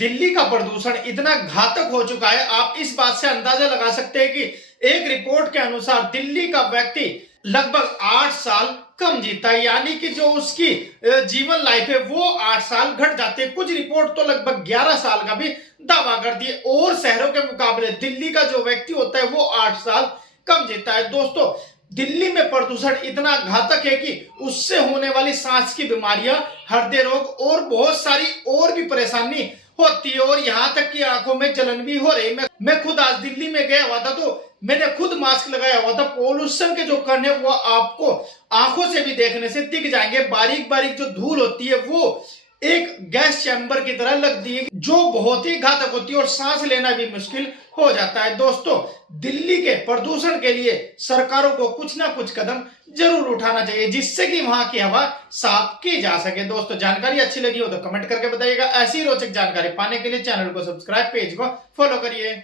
दिल्ली का प्रदूषण इतना घातक हो चुका है, आप इस बात से अंदाजा लगा सकते हैं कि एक रिपोर्ट के अनुसार दिल्ली का व्यक्ति लगभग 8 साल कम जीता है, यानी कि जो उसकी जीवन लाइफ है वो 8 साल घट जाती है। कुछ रिपोर्ट तो लगभग 11 साल का भी दावा करती है और शहरों के मुकाबले दिल्ली का जो व्यक्ति होता है वो 8 साल कम जीता है। दोस्तों, दिल्ली में प्रदूषण इतना घातक है कि उससे होने वाली सांस की बीमारियां, हृदय रोग और बहुत सारी और भी परेशानी होती है और यहाँ तक कि आंखों में जलन भी हो रही है। मैं खुद आज दिल्ली में गया हुआ था तो मैंने खुद मास्क लगाया हुआ था। पोल्यूशन के जो कण है वो आपको आंखों से भी देखने से दिख जाएंगे। बारीक बारीक जो धूल होती है वो एक गैस चैम्बर की तरह लगती है जो बहुत ही घातक होती है और सांस लेना भी मुश्किल हो जाता है। दोस्तों, दिल्ली के प्रदूषण के लिए सरकारों को कुछ ना कुछ कदम जरूर उठाना चाहिए जिससे कि वहां की हवा साफ की जा सके। दोस्तों, जानकारी अच्छी लगी हो तो कमेंट करके बताइएगा। ऐसी रोचक जानकारी पाने के लिए चैनल को सब्सक्राइब, पेज को फॉलो करिए।